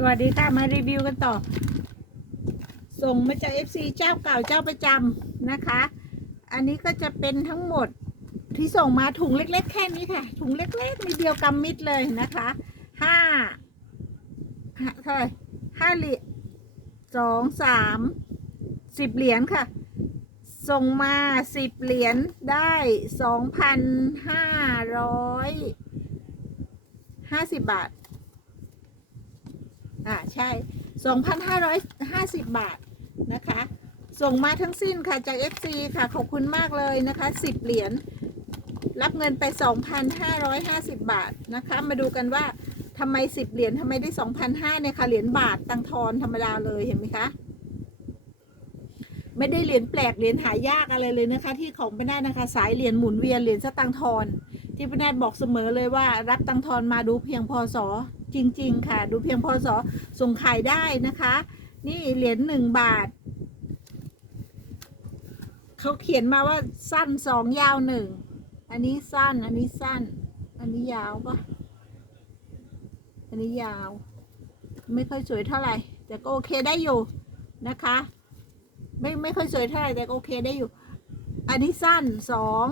สวัสดีค่ะมารีวิวกันต่อ ส่งมาจาก FC เจ้าเก่าเจ้าประจำนะคะ อันนี้ก็จะเป็นทั้งหมดที่ส่งมาถุงเล็ก ๆ แค่นี้ค่ะ ถุงเล็กๆนิดเดียวกำมิดเลยนะคะห้าห้าเท่าไหร่ห้าเหรียญสองสามสิบเหรียญค่ะ ส่งมาสิบเหรียญได้สองพันห้าร้อยห้าสิบบาท อ่าใช่ 2,550 บาทนะคะ ส่งมาทั้งสิ้นค่ะจาก FC ค่ะ ขอบคุณมากเลยนะคะ 10 เหรียญ รับเงินไป 2,550 บาทนะคะ มาดูกันว่าทำไม 10 เหรียญทำไมได้ 2,500เนี่ยค่ะ เหรียญบาทตังทอนธรรมดาเลยเห็นไหมคะ ไม่ได้เหรียญแปลกเหรียญหายากอะไรเลยนะคะ ที่ของป้านาดนะคะ สายเหรียญหมุนเวียนเหรียญสตังค์ทอน ที่ป้านาดบอกเสมอเลยว่า รับตังค์ทอนมาดูเพียงพอสอจริง ๆ ค่ะ ดูเพียงพอสอส่งขายได้นะคะ นี่เหรียญหนึ่งบาทเขาเขียนมาว่าสั้นสองยาวหนึ่งอันนี้สั้น อันนี้สั้น อันนี้ยาวปะอันนี้ยาว ไม่ค่อยสวยเท่าไหร่ แต่ก็โอเคได้อยู่นะคะ ไม่ไม่ค่อยสวยเท่าไหร่แต่ก็โอเคได้อยู่ อันนี้สั้นสอง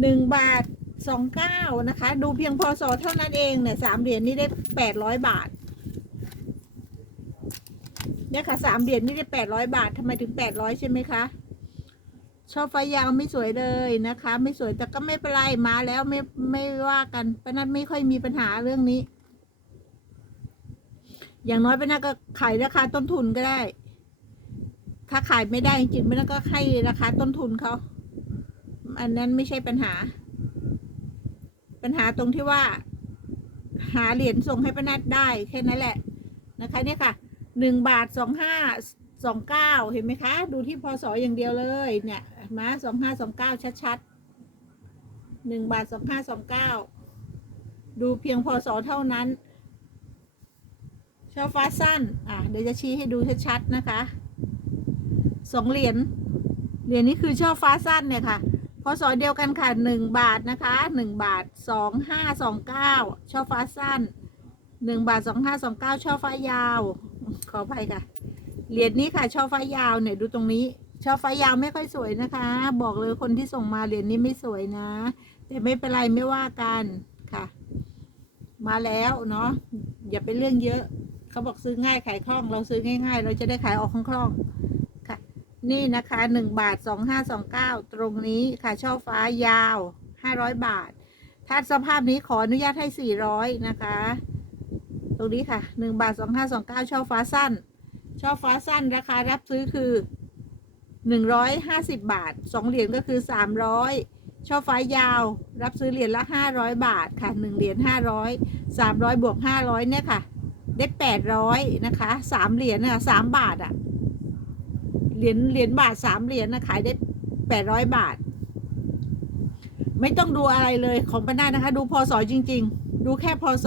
หนึ่งบาทสองเก้านะคะ ดูเพียงพอสอเท่านั้นเองเนี่ยสามเหรียญนี่ได้แปดร้อยบาทเนี่ยค่ะสามเหรียญนี่ได้แปดร้อยบาททำไมถึงแปดร้อยใช่ไหมคะชอบไฟยาวไม่สวยเลยนะคะ ไม่สวยแต่ก็ไม่เป็นไรมาแล้วไม่ไม่ว่ากันปนัดไม่ค่อยมีปัญหาเรื่องนี้ อย่างน้อยปนัดก็ขายราคาต้นทุนก็ได้ ถ้าขายไม่ได้จริงๆปนัดก็ให้ราคาต้นทุนเขา อันนั้นไม่ใช่ปัญหา ปัญหาตรงที่ว่า หาเหรียญส่งให้ปนัดได้แค่นั้นแหละนะคะเนี่ยค่ะหนึ่งบาทสองห้าสองเก้าเห็นไหมคะ ดูที่พศอย่างเดียวเลยเนี่ยมาสองห้าสองเก้าชัดๆหนึ่งบาทสองห้าสองเก้าดูเพียงพศเท่านั้นช่อฟ้าสั้น อะ เดี๋ยวจะชี้ให้ดูชัดๆนะคะ สองเหรียญ เหรียญนี้คือช่อฟ้าสั้นเนี่ยค่ะ พศเดียวกันค่ะหนึ่งบาทนะคะหนึ่งบาทสองห้าสองเก้าช่อฟ้าสั้นหนึ่งบาทสองห้าสองเก้าช่อฟ้ายาว ขออภัยค่ะ เหรียญนี้ค่ะ ช่อฟ้ายาวเนี่ยดูตรงนี้ ช่อฟ้ายาวไม่ค่อยสวยนะคะ บอกเลยคนที่ส่งมาเหรียญนี้ไม่สวยนะ แต่ไม่เป็นไรไม่ว่ากันค่ะ มาแล้วเนาะอย่าไปเรื่องเยอะ เขาบอกซื้อง่ายขายคล่อง เราซื้อง่าย ๆ เราจะได้ขายออกคล่องๆ นี่นะคะหนึ่งบาทสองห้าสองเก้าตรงนี้ค่ะช่อฟ้ายาวห้าร้อยบาท ถ้าสภาพนี้ขออนุญาตให้สี่ร้อยนะคะ ตรงนี้ค่ะหนึ่งบาทสองห้าสองเก้าช่อฟ้าสั้น ช่อฟ้าสั้นราคารับซื้อคือหนึ่งร้อยห้าสิบบาทสองเหรียญก็คือสามร้อยช่อฟ้ายาว รับซื้อเหรียญละห้าร้อยบาทค่ะหนึ่งเหรียญห้าร้อยสามร้อยบวกห้าร้อยเนี่ยค่ะ ได้แปดร้อยนะคะสามเหรียญน่ะสามบาทอะ เหรียญเหรียญบาทสามเหรียญนะขายได้แปดร้อยบาท ไม่ต้องดูอะไรเลยของปนานะคะ ดูพศจริง ๆ ดูแค่พศ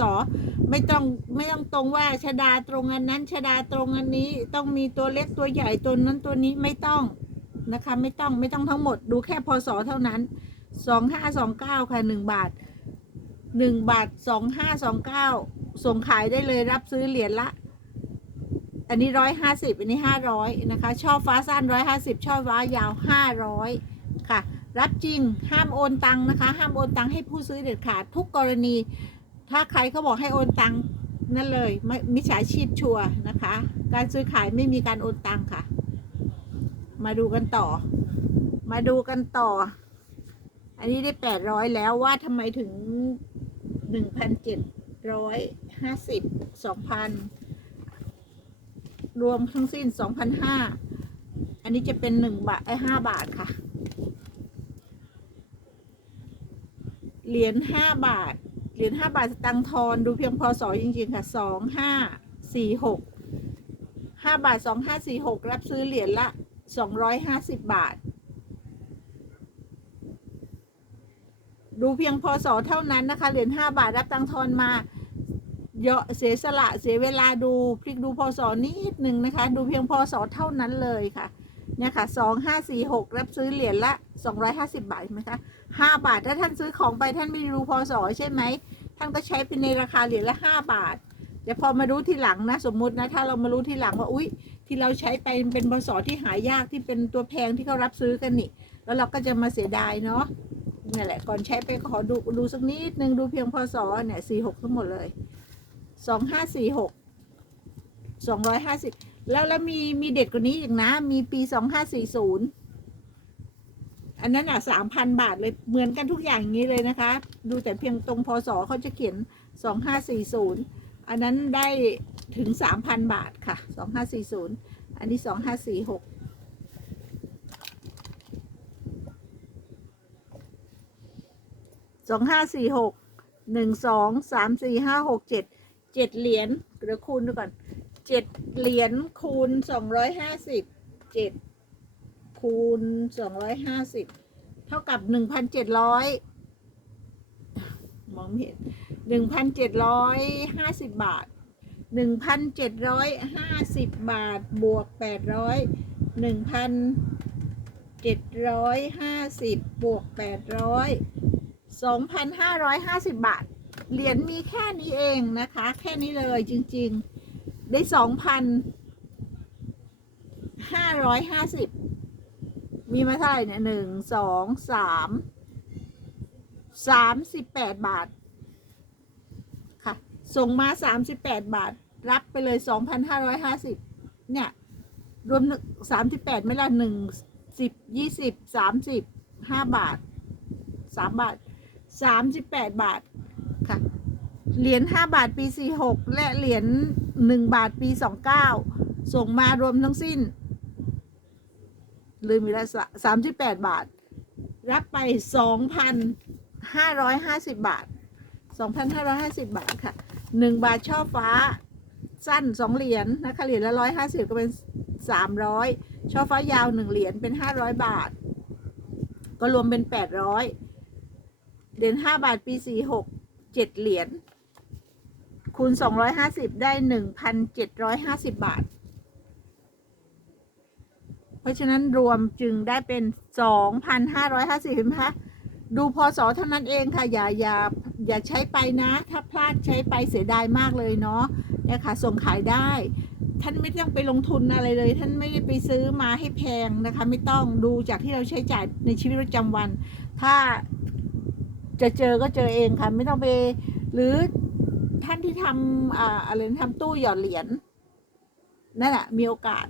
ไม่ต้องไม่ต้องตรงว่าชดาตรงอันนั้นชดาตรงอันนี้ต้องมีตัวเล็กตัวใหญ่ตัวนั้นตัวนี้ไม่ต้องนะคะ ไม่ต้องไม่ต้องทั้งหมด ดูแค่พศเท่านั้นสองห้าสองเก้าค่ะหนึ่งบาทหนึ่งบาทสองห้าสองเก้าส่งขายได้เลยรับซื้อเหรียญละ อันนี้ร้อยห้าสิบอันนี้ห้าร้อยนะคะช่อฟ้าสั้นร้อยห้าสิบช่อฟ้ายาวห้าร้อยค่ะ รับจริงห้ามโอนตังนะคะ ห้ามโอนตังให้ผู้ซื้อเด็ดขาดทุกกรณี ถ้าใครเขาบอกให้โอนตังนั่นเลยไม่มิจฉาชีพชัวนะคะ การซื้อขายไม่มีการโอนตังค่ะ มาดูกันต่อ มาดูกันต่อ อันนี้ได้แปดร้อยแล้วว่าทำไมถึงหนึ่งพันเจ็ดร้อยห้าสิบสองพัน รวมทั้งสิ้นสองพันห้าอันนี้จะเป็นหนึ่งบาทไอ้ห้าบาทค่ะ เหรียญห้าบาท เหรียญห้าบาทสตังทอนดูเพียงพอสอจริงๆค่ะสองห้าสี่หกห้าบาทสองห้าสี่หกรับซื้อเหรียญละสองร้อยห้าสิบบาท ดูเพียงพอสอเท่านั้นนะคะ เหรียญห้าบาทรับตังทอนมา เยอะเสียสละเสียเวลาดูพลิกดูพศนิดหนึ่งนะคะ ดูเพียงพศเท่านั้นเลยค่ะเนี่ยค่ะสองห้าสี่หกรับซื้อเหรียญละสองร้อยห้าสิบาทใช่ไหมคะห้าบาทถ้าท่านซื้อของไปท่านไม่รู้พศใช่ไหมท่านก็ใช้เป็นในราคาเหรียญละห้าบาท แต่พอมารู้ทีหลังนะสมมุตินะถ้าเรามารู้ทีหลังว่าอุ๊ย ที่เราใช้ไปเป็นพศที่หายากที่เป็นตัวแพงที่เขารับซื้อกันนี่ แล้วเราก็จะมาเสียดายเนาะนี่แหละก่อนใช้ไปขอดูดูสักนิดนึงดูเพียงพศเนี่ยสี่หกทั้งหมดเลย สองห้าสี่หกสองร้อยห้าสิบแล้วแล้วมีมีเด็ดกว่านี้อีกนะ มีปีสองห้าสี่ศูนย์อันนั้นอะสามพันบาทเลยเหมือนกันทุกอย่างอย่างนี้เลยนะคะ ดูแต่เพียงตรงพศเขาจะเขียนสองห้าสี่ศูนย์อันนั้นได้ถึงสามพันบาทค่ะสองห้าสี่ศูนย์อันนี้สองห้าสี่หกสองห้าสี่หกหนึ่งสองสามสี่ห้าหกเจ็ด เจ็ดเหรียญเดี๋ยวคูณดูก่อนเจ็ดเหรียญคูณสองร้อยห้าสิบเจ็ดคูณสองร้อยห้าสิบเท่ากับหนึ่งพันเจ็ดร้อยมองไม่เห็นหนึ่งพันเจ็ดร้อยห้าสิบบาทหนึ่งพันเจ็ดร้อยห้าสิบบาทบวกแปดร้อยหนึ่งพันเจ็ดร้อยห้าสิบบวกแปดร้อย2,550บาท เหรียญมีแค่นี้เองนะคะ แค่นี้เลยจริง ๆ ได้2,550มีมาเท่าไหร่เนี่ยหนึ่งสองสามสามสิบแปดบาท ค่ะ ส่งมา38บแปดบาท รับไปเลย2,550เนี่ย รวมสามสิบแปดไม่ละหนึ่งสิบยี่สิบสามสิบห้าบาทสามบาทสามสิบแปดบาท เหรียญห้าบาทปีสี่หกและเหรียญหนึ่งบาทปีสองเก้าส่งมารวมทั้งสิ้นลืมอีกแล้วสามสิบแปดบาท รับไปสองพันห้าร้อยห้าสิบบาทสองพันห้าร้อยห้าสิบบาทค่ะหนึ่งบาทช่อฟ้าสั้นสองเหรียญนะคะเหรียญละร้อยห้าสิบก็เป็นสามร้อยช่อฟ้ายาวหนึ่งเหรียญเป็นห้าร้อยบาท ก็รวมเป็นแปดร้อยเหรียญห้าบาทปีสี่หกเจ็ดเหรียญ คูณสองร้อยห้าสิบได้หนึ่งพันเจ็ดร้อยห้าสิบาท เพราะฉะนั้นรวมจึงได้เป็นสองพันห้าร้อยห้าสิบเห็นไหมคะดูพศเท่านั้นเองค่ะ อย่าอย่าอย่าใช้ไปนะ ถ้าพลาดใช้ไปเสียดายมากเลยเนาะเนี่ยค่ะ ส่งขายได้ ท่านไม่ต้องไปลงทุนอะไรเลย ท่านไม่ได้ไปซื้อมาให้แพงนะคะ ไม่ต้องดูจากที่เราใช้จ่ายในชีวิตประจำวัน ถ้าจะเจอก็เจอเองค่ะ ไม่ต้องไป หรือ ท่านที่ทำอ่าอะไรนทำตู้หยอดเหรียญนั่นแหละมีโอกาส